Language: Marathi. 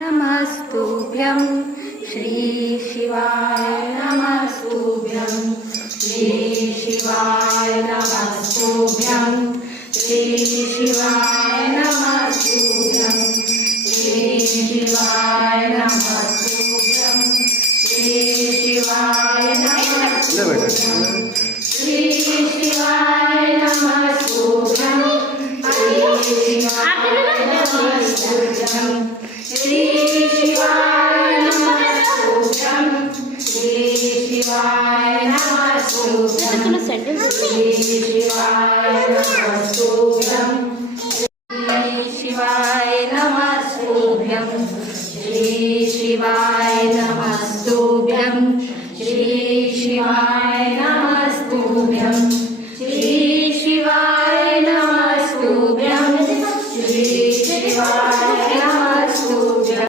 नमस्तुभ्यं श्री शिवाय नमस्तुभ्यं श्री शिवाय नमस्तुभ्यं श्री शिवाय नमस्तुभ्यं श्री शिवाय नमस्तुभ्यं श्री शिवाय नमस्तुभ्यं श्री शिवाय नमस्तुभ्यं श्री शिवाय नमस्तुभ्यं श्री शिवाय नमस्तुभ्यं श्री शिवाय नमस्तुभ्यं श्री शिवाय नमस्तुभ्यं श्री शिवाय नमस्तुभ्यं श्री शिवाय